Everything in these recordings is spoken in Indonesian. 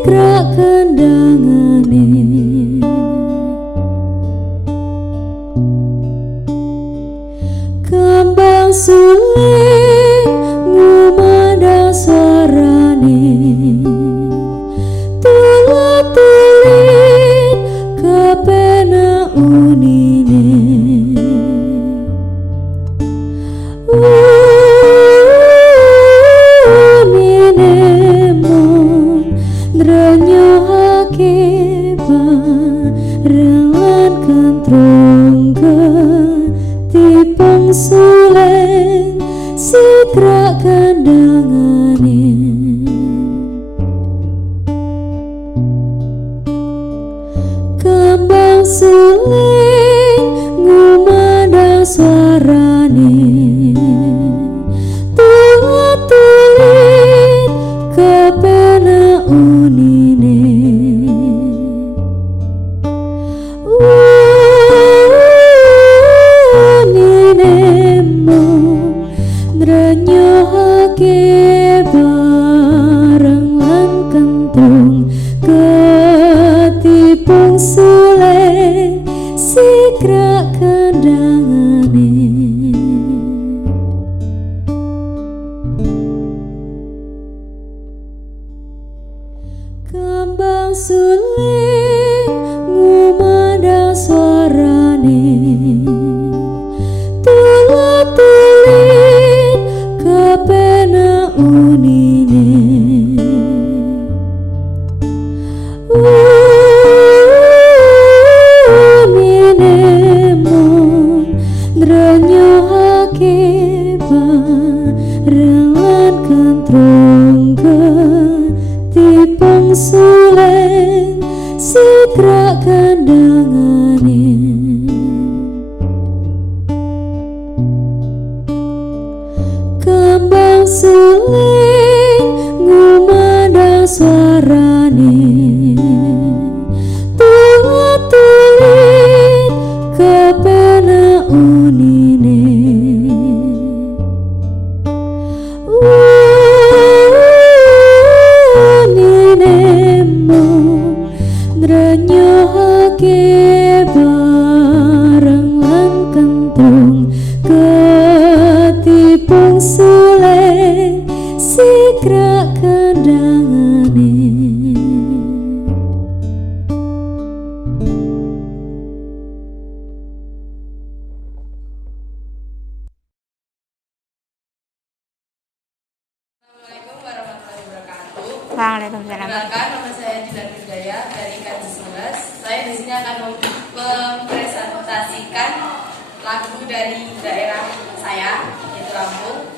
gerak kendangane kembang suling ngumandang suarane tulit kepena unine unine mong drenyohake barengan kentrong ketipung suleng sigrak kendangane kembang suling ngumandang suarane tulit kepena unine unine mong drenyohake bareng lan kentrung ketipung suleng sigrak kendangane kembang suling ngumandang suarane tulit kepena unine unine mong drenyohake barengan kentrong ketipung suleng sigrak kendangane kembang suling ngumandang suarane tulit kepena unine unine mong drenyohake bareng lan kentrung ketipung suleng sigrak kendangane Assalamualaikum warahmatullahi wabarakatuh. Waalaikumsalam. Perkenalkan, nama saya Dinar Wijaya dari KAJ 11. Saya di sini akan mempresentasikan lagu dari daerah saya, yaitu Lampung.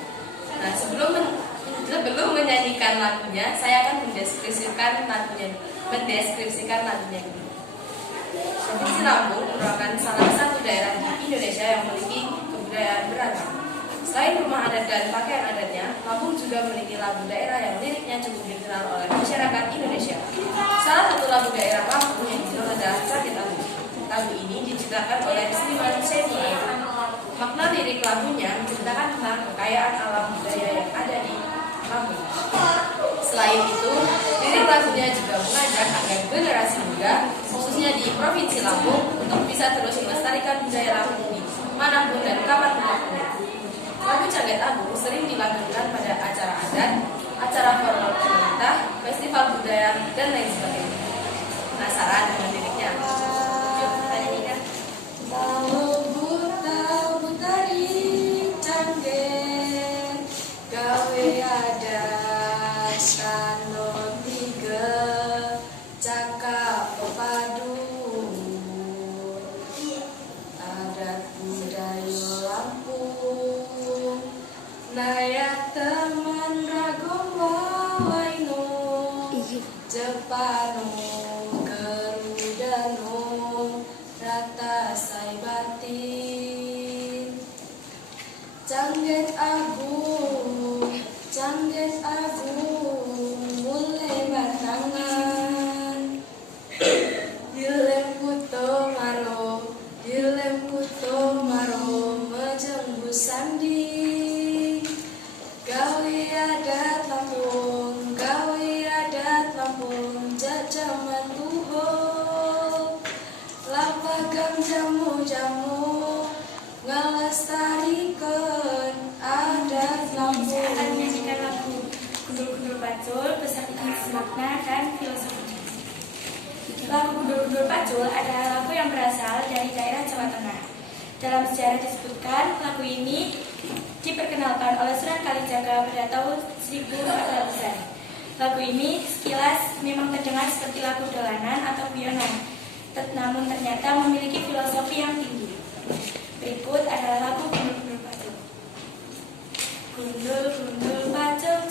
Nah, sebelum menyanyikan lagunya, saya akan mendeskripsikan lagunya. Provinsi Lampung merupakan salah satu daerah di Indonesia yang memiliki kebudayaan beragam. Selain rumah adat dan pakaian adatnya, Lampung juga memiliki lagu daerah yang liriknya cukup dikenal oleh masyarakat Indonesia. Salah satu lagu daerah Lampung yang dikenal adalah Sakit Hati. Lagu ini diciptakan oleh Seniman Saiful Alam. Makna lirik lagunya menceritakan tentang kekayaan alam budaya yang ada di Lampung. Selain itu, lirik lagunya juga mengajak agar generasi muda, khususnya di Provinsi Lampung, untuk bisa terus melestarikan budaya Lampung di manapun dan kapanpun waktunya. Lagu Caget Agung sering dilakukan pada acara adat, acara formal pemerintah, festival budaya, dan lain sebagainya. Penasaran dengan liriknya? Yuk, kita nyanyikan. Tahu butari canggen gawe adat kano tiga cakap pepadu adat budaya Lampung nayak teman ragom waino Jepano garuda zaman tuho lapagang jamu-jamu ngelestarikan adat Lampung. Saya akan menyanyikan lagu Gundul-Gundul Pacul beserta makna dan filosofi. Lagu Gundul-Gundul Pacul adalah lagu yang berasal dari daerah Jawa Tengah. Dalam sejarah disebutkan lagu ini diperkenalkan oleh Sunan Kalijaga pada tahun 1400-an. Lagu ini sekilas memang terdengar seperti lagu dolanan atau guyonan, namun ternyata memiliki filosofi yang tinggi. Berikut adalah lagu Gundul-Gundul Pacul. Gundul-gundul pacul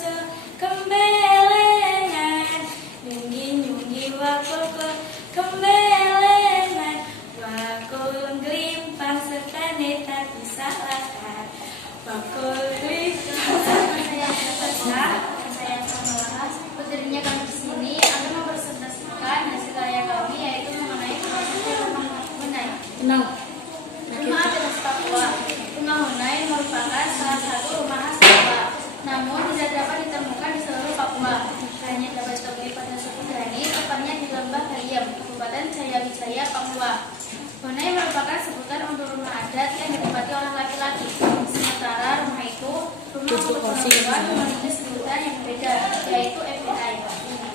kembelengan, nyunggi-nyunggi wakul kembelengan, wakul gelimpang serta tak bisa lakar, wakul gelimpang saya membahas putrinya kami di sini akan mempresentasikan hasil karya kami, yaitu mengenai filosofi rumah Hunai. Rumah adat Papua. Rumah Hunai merupakan salah satu rumah khas Papua, namun tidak dapat ditemukan di seluruh Papua. Hanya dapat ditemui pada suku Dani, tepatnya di Lembah Gayam, Kabupaten Jayawijaya, Papua. Hunai merupakan sebutan untuk rumah adat yang ditempati oleh laki-laki. Sementara rumah itu rumah untuk perempuan memiliki sebutan yang berbeda, yaitu FBI.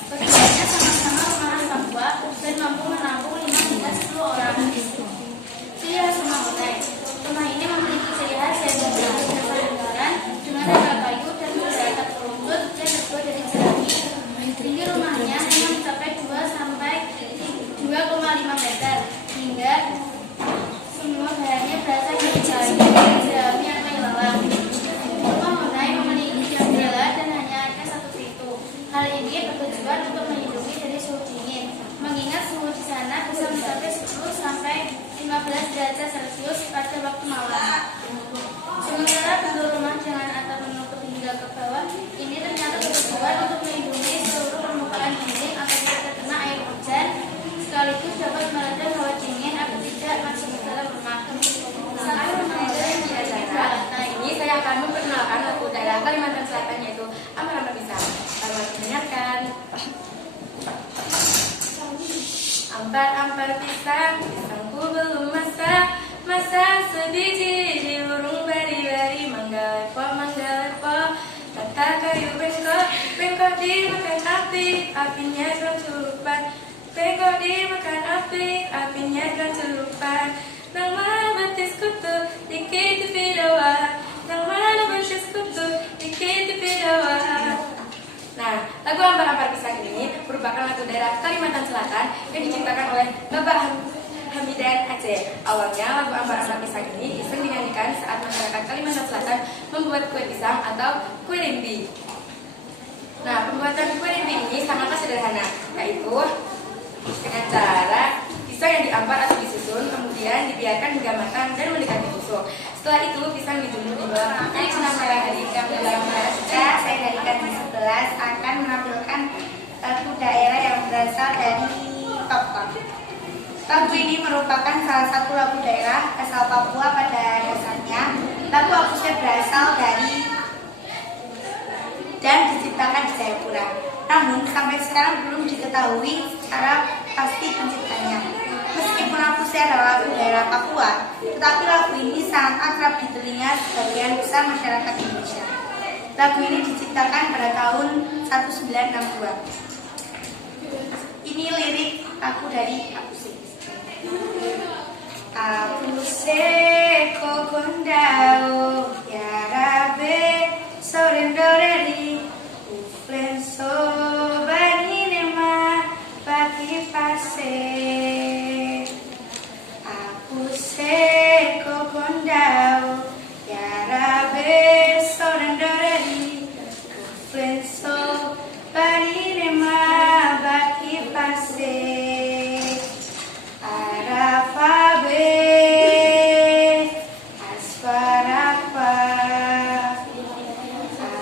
Keduanya sama-sama rumah khas Papua dan mampu menampung 5 hingga 10 orang. Ciri khas rumah Hunai. Rumah ini memiliki ciri khas yang berbenturan dengan rangka kayu dan beratap rumput yang terbuat dari jerami. Tinggi rumahnya hanya mencapai 2 sampai 2,5 meter, hingga semua bahannya berasal dari kayu, jerami atau ilalang. Rumah Hunai memiliki jendela dan hanya ada 1 pintu. Hal ini bertujuan untuk melindungi dari suhu dingin, mengingat suhu di sana bisa mencapai 10 sampai 15 derajat Celcius pada waktu malam. Sementara bentuk rumah dengan atap menutup hingga ke bawah ini ternyata bertujuan untuk melindungi seluruh permukaan dinding agar tidak terkena air hujan, sekaligus dapat meredam hawa dingin agar tidak masuk ke dalam rumah. Saat rumah yang diajarkan, nah ini saya akan memperkenalkan lagu daerah Kalimantan Selatan, yaitu Amar-Amar Pisang. Selamat mendengarkan. Ampar-ampar pisang, pisangku belum masak, masak sebiji di lurung bari-bari, mangga lepo, tata kayu bengkok dimakan api, apinya kecurupan, bengkok dimakan api, apinya kecurupan, nang mana betis kutu, dikit pidawa, nang mana betis kutu, dikit pidawa. Nah, lagu Ampar-Ampar Pisang ini merupakan lagu daerah Kalimantan Selatan yang diciptakan oleh Bapak Hamidan Aceh. Awalnya lagu Ampar-Ampar Pisang ini iseng dinyanyikan saat masyarakat Kalimantan Selatan membuat kue pisang atau kue rimbi. Nah, pembuatan kue rimbi ini sangatlah sederhana, yaitu dengan cara pisang yang diampar atau disusun, kemudian dibiarkan hingga matang dan mendekati busuk. Setelah itu pisang dijemur di bawah terik sinar matahari. Dalam naskah saya dari kantin 11 akan menampilkan lagu daerah yang berasal dari Papua. Lagu ini merupakan salah satu lagu daerah asal Papua pada dasarnya. Lagu Apusnya berasal dari dan diciptakan di Jayapura. Namun sampai sekarang belum diketahui secara pasti penciptanya. Meskipun Apusnya adalah lagu daerah Papua, tetapi lagu ini sangat akrab di telinga sebagian besar masyarakat Indonesia. Lagu ini diciptakan pada tahun 1962. Ini lirik lagu dari Apusnya. Apusnya kokondao ya rabe sorendoreri uflenso baninema bagi pase. Apusnya kokondao ya rabe sorendoreri uflenso baninema bagi pase. Arafabe asfarapa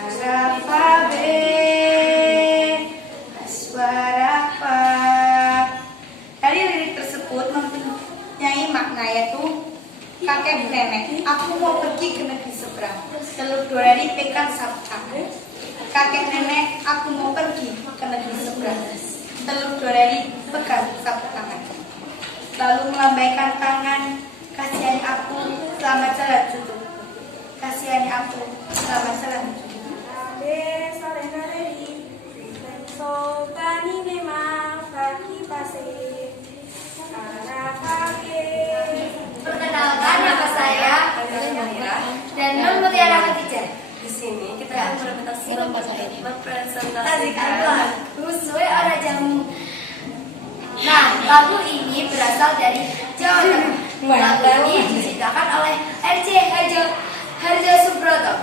Arafabe asfarapa. Dari lirik tersebut mempunyai makna, yaitu kakek nenek, aku mau pergi ke negeri seberang, telur dorari pekan sabta. Kakek nenek, aku mau pergi ke negeri seberang. Teluk Doreli pegang sapu tangan. Lalu melambaikan tangan, kasihani aku, selamat jalan cucu. Kasihani aku, selamat jalan cucu. Ade sore nareri, so kani memang kaki pasir, karena kaki. Perkenalkan, nama saya dan Nur Mutiara Khadijah. Di sini kita akan Presentasikan lagu Suwe Ora Jamu. Nah, lagu ini berasal dari Jawa Tengah. Lagu ini diciptakan oleh R.C. Harjo Subroto.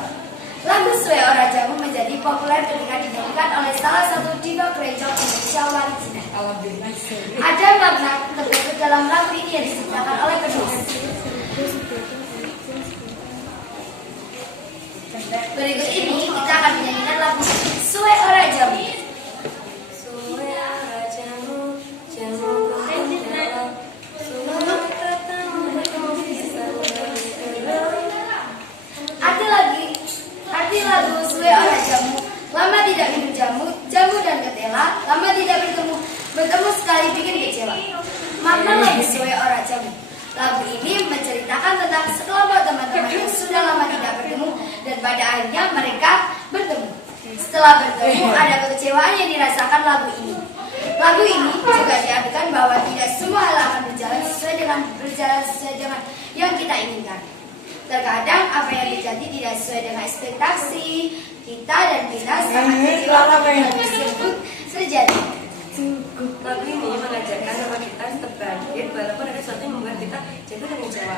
Lagu Suwe Ora Jamu menjadi populer ketika dinyanyikan oleh salah satu dino gereja Indonesia Warijina. Ada makna terdapat dalam lagu ini yang diciptakan oleh penulis. Berikut ini kita akan menyanyikan lagu Suwe Ora Jamu. Suwe ora jamu, jamu berjalan. Suwe ketemu bisa Arti lagu Suwe Ora Jamu. Lama tidak minum jamu, jamu dan ketela. Lama tidak bertemu sekali bikin kecewa. Makna lagu Suwe Ora Jamu. Lagu ini menceritakan tentang sekelompok teman-teman yang sudah lama tidak bertemu dan pada akhirnya mereka bertemu. Setelah bertemu, ada kekecewaan yang dirasakan lagu ini. Lagu ini juga diartikan bahwa tidak semua hal akan berjalan sesuai dengan yang kita inginkan. Terkadang apa yang terjadi tidak sesuai dengan ekspektasi kita dan kita sangat kecewa apabila hal tersebut terjadi. Lagu ini mengajarkan bahwa kita tetap bangkit walaupun ada sesuatu yang membuat kita jatuh dan kecewa.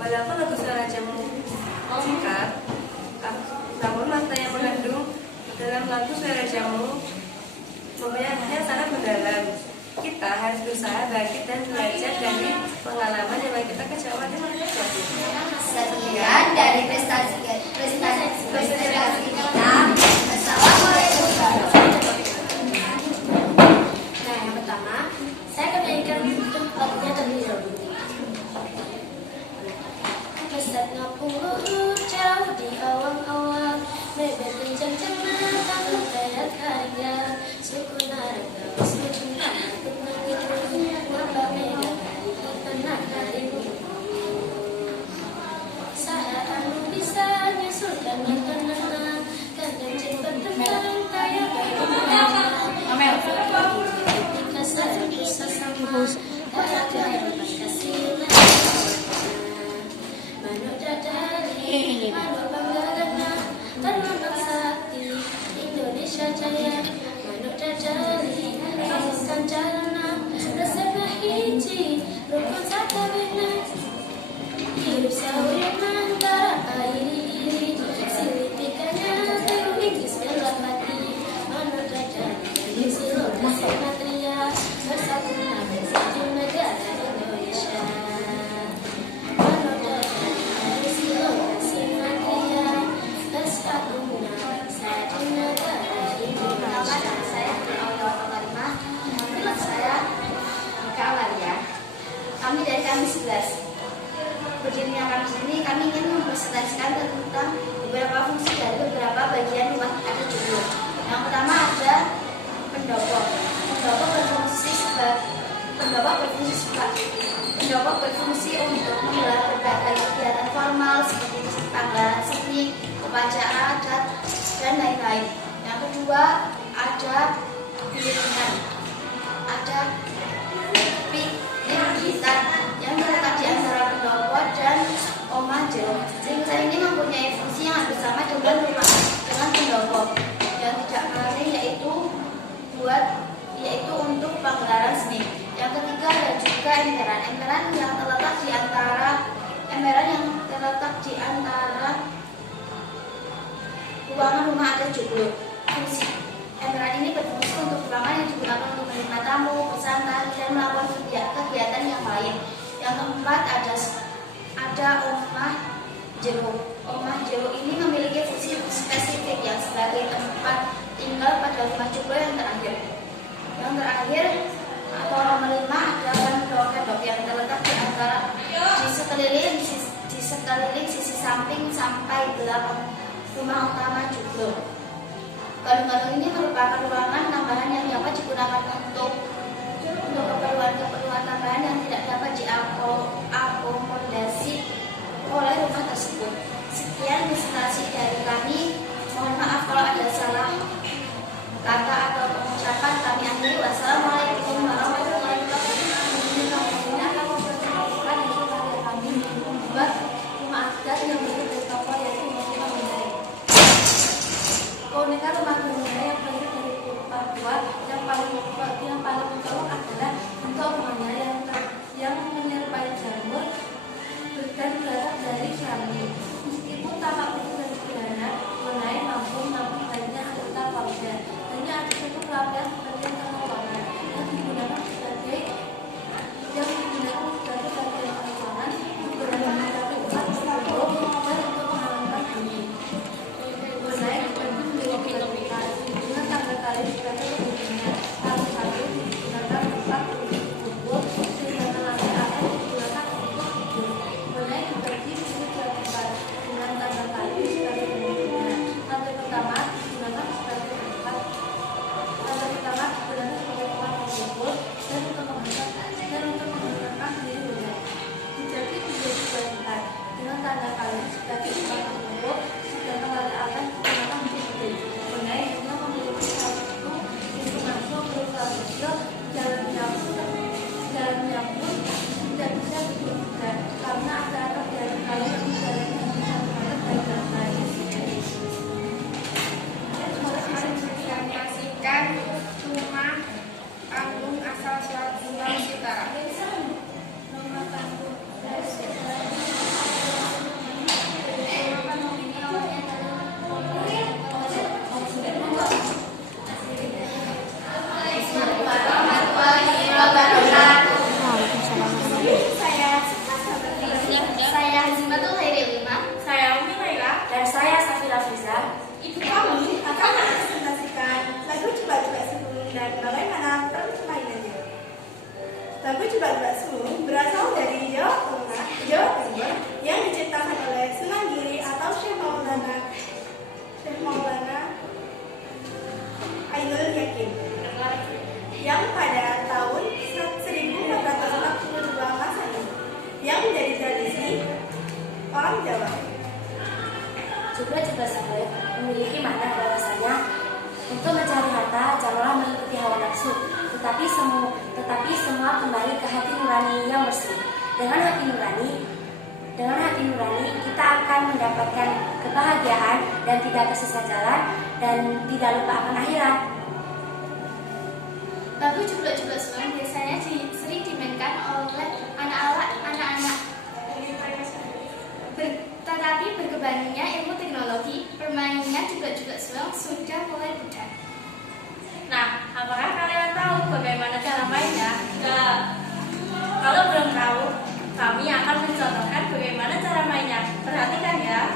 Walaupun lagu Suwe Ora Jamu singkat, namun makna yang mengandung dalam lagu Suwe Ora Jamu mempunyai sangat mendalam. Kita harus berusaha bangkit dan belajar dari pengalaman yang membuat kita kecewa dan jatuh. Sekian dari prestasi kita. Assalamualaikum warahmatullahi wabarakatuh. Nah, yang pertama, saya akan menyanyikan lagunya terlebih dahulu. Mesat ngapur jauh di awang-awang, bebek kencang cenah takut kayak karya, suku narga, suku nakut mengiru, ngapa mega hari pernah harimu. Saat kamu bisa nyusulkan yang tenang, kadang cepat tentang kayak bagaimana. Ketika saya bisa sama, kadang kasih Mano dadari, mano banggana, terlambat sakti, Indonesia jaya. Mano dadari, kasihkan jarana, resepnya hiji, rukun satu benar. Hidup sawit antara air iri, silitikannya terlingkis belah mati. Mano dadari, silur kasih matria, bersatu nama satu negara Indonesia. Kami dari kami 11. Berdirinya kami sini, kami ingin mempresentasikan tentang beberapa fungsi dari beberapa bagian rumah adat Joglo. Yang pertama ada pendopo. Pendopo berfungsi untuk menggelar berbagai kegiatan formal seperti panggilan seni, upacara adat, dan lain-lain. Yang kedua ada piringan. Ada gitar yang terletak di antara pendopo dan omah jero. Gitar ini mempunyai fungsi yang hampir sama dengan pendopo yang tidak lain yaitu untuk pagelaran seni. Yang ketiga ada juga emperan yang terletak di antara ruangan rumah adat Joglo. Fungsi emperan ini berfungsi untuk ruangan yang digunakan untuk menerima tamu, bersantai, dan melakukan kegiatan yang lain. Yang keempat ada omah jero. Omah jero ini memiliki fungsi spesifik yang sebagai tempat tinggal pada rumah Joglo yang terakhir. Yang terakhir atau nomor 5 adalah kedok yang terletak di sekeliling sisi samping sampai belakang rumah utama Joglo. Kalung-kalung ini merupakan ruangan tambahan yang dapat digunakan untuk keperluan tambahan yang tidak dapat diakomodasi oleh rumah tersebut. Sekian presentasi dari kami. Mohon maaf kalau ada salah kata atau pengucapan. Kami akhiri. Wassalamualaikum warahmatullahi wabarakatuh. Ini akan memperkenalkan dari karya kami membuat rumah adat yang berdiri dari tokoh yaitu rumah Menai. Keunikan rumah Menai yang berdiri dari Papua yang paling mencolok adalah bentuk rumahnya yang menyerupai jamur dan berasal dari Jambi. Meskipun tampak kecil dan sederhana, Menai mampu menampung banyak anggota keluarga. Hanya ada satu pelapian seperti yang terlalu yang digunakan sebagai bagian pengelolaan, menggunakan satu ulat sebelum dan untuk menghalangan angin. Menai dibantu menjadi dengan tangga tali sebagai pembunyinya. Satu-satu digunakan tempat untuk kubur, sedangkan lantai atas digunakan untuk tidur. Menai dibagi menjadi dua tempat dengan tangga tali sebagai pembunyinya. Lantai pertama digunakan sebagai tempat kubur dan untuk menggunakan diri Menai. Dibagi menjadi dua tempat dengan tangga tali sebagai tempat kubur, sedangkan lantai atas digunakan untuk tidur. Menai hanya memiliki satu pintu masuk berupa kecil. Jalannya pun tidak bisa dibuka karena ada atap dari kayu yang jalannya bisa menutup dari lantai. Menyaksikan rumah panggung asal Sulawesi Utara. Rumah panggung Saya Hazimatul Hairi Lima. Saya Umi Laila. Dan saya Safira Fiza. Ibu kami akan mempresentasikan lagu Jebak-Jebak Sulung dan bagaimana permainannya. Lagu Jebak-Jebak Sulung berasal dari Jawa Timur yang diciptakan oleh Sunan Giri atau Syekh Maulana Ainul Yakin yang pada tahun 1442 Masehi yang menjadi tradisi orang Jawa. Jebak-jebak Sulung memiliki makna bahwasanya untuk mencari harta janganlah mengikuti hawa nafsu, tetapi semua kembali ke hati nurani yang bersih. Dengan hati nurani kita akan mendapatkan kebahagiaan dan tidak tersesat jalan dan tidak lupa akan akhirat. Lagu Jebak-Jebak Sulung biasanya sering dimainkan oleh anak-anak. Tetapi berkembangnya ilmu teknologi, permainan Jebak-Jebak Sulung sudah mulai pudar. Nah, apakah kalian tahu bagaimana cara mainnya? Kalau belum tahu, kami akan mencontohkan bagaimana cara mainnya. Perhatikan ya.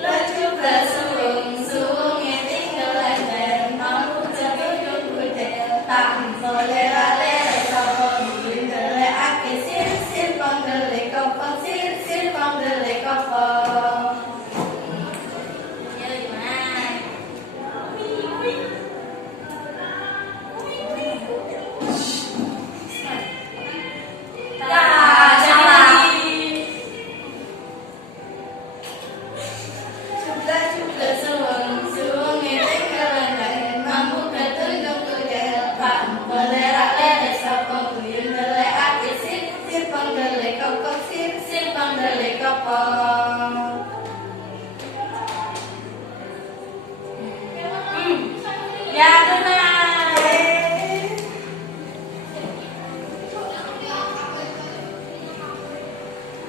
Jebak-jebak sulung, sulungnya tinggal lebar, mampu jatuh gudel, tak boleh lale, sapa gundele ake sir panggele kopong, sir panggele kopong. Ya gimana? Jebak-jebak sulung, sulungnya tinggal lebar, mampu jatuh gudel, tak boleh lale, sapa gundele ake sir panggele kopong, sir panggele kopong. Ya benar.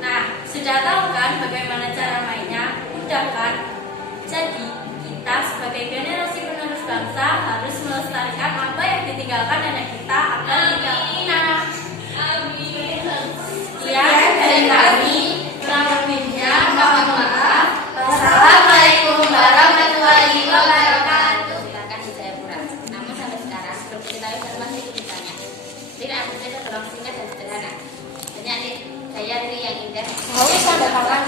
Nah, sudah tahu kan bagaimana cara mainnya? Udah kan? Jadi, kita sebagai generasi penerus bangsa harus melestarikan apa yang ditinggalkan nenek kita agar tidak punah. Sekian dari kami. Kurang lebihnya mohon maaf. Wassalamualaikum warahmatullahi wabarakatuh. Silakan dijawab. saja tergolong singkat dan sederhana. Banyak nih gaya Tri yang indah. Tahu tanda tangan.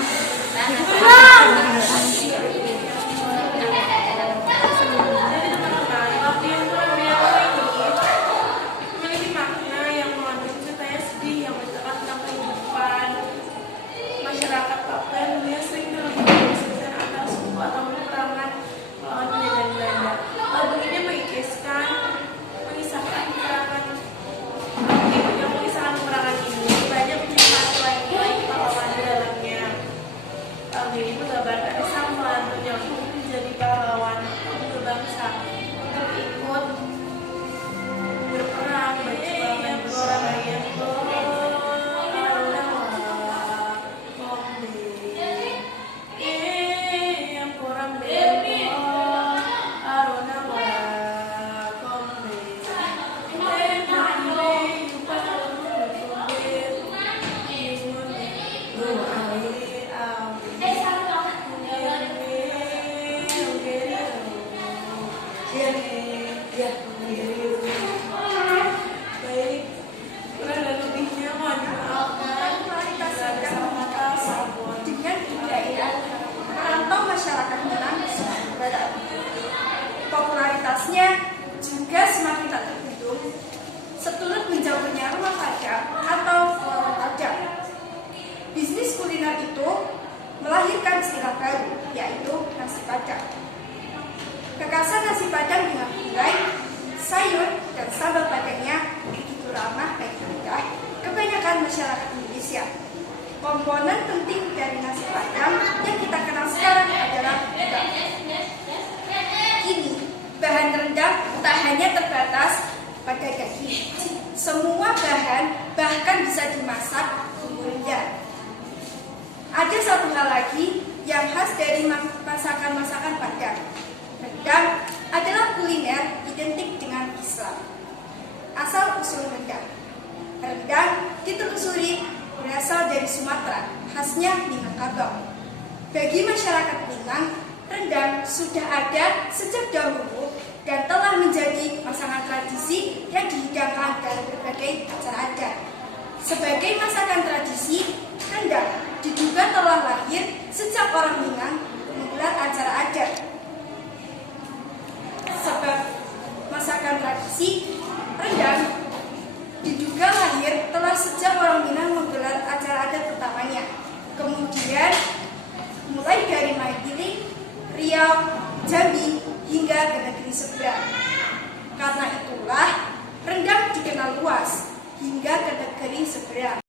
Jadi teman-teman, waktu yang kurang menyapa ini memiliki makna yang mengandung cerita sedih yang menceritakan tentang kehidupan masyarakat Papua yang dulunya sering terlibat perselisihan antar suku atau peperangan melawan penjajahan Belanda. Lagu ini mengisahkan peperangan ini. Banyak penyertaan lain-lain pahlawan di dalamnya. Lagu ini menggambarkan sang pelaut yang menjadi pahlawan untuk bangsa untuk ikut berperang berjuang orang yang popularitasnya juga semakin tak terbendung seturut menjauhnya rumah padang atau warung padang. Bisnis kuliner itu melahirkan istilah baru, yaitu nasi padang. Kekasan nasi padang dengan gulai, sayur, dan sambal padangnya begitu ramah bagi lidah kebanyakan masyarakat Indonesia. Komponen penting dari nasi padang yang kita kenal sekarang adalah rendang. Kini, bahan rendang tak hanya terbatas pada daging. Semua bahan bahkan bisa dimasak bumbu rendang. Ada satu hal lagi yang khas dari masakan-masakan Padang. Rendang adalah kuliner identik dengan Islam. Asal-usul rendang. Rendang ditelusuri berasal dari Sumatera, khasnya Minangkabau. Bagi masyarakat Minang, rendang sudah ada sejak dahulu dan telah menjadi masakan tradisi yang dihidangkan dalam berbagai acara adat. Sebagai masakan tradisi, rendang diduga telah lahir sejak orang Minang menggelar acara adat. Sebab masakan tradisi, rendang diduga lahir telah sejak orang Minang menggelar acara adat pertamanya. Kemudian mulai dari Mahiling, Riau, Jambi, hingga ke negeri seberang. Karena itulah rendang dikenal luas hingga ke negeri seberang.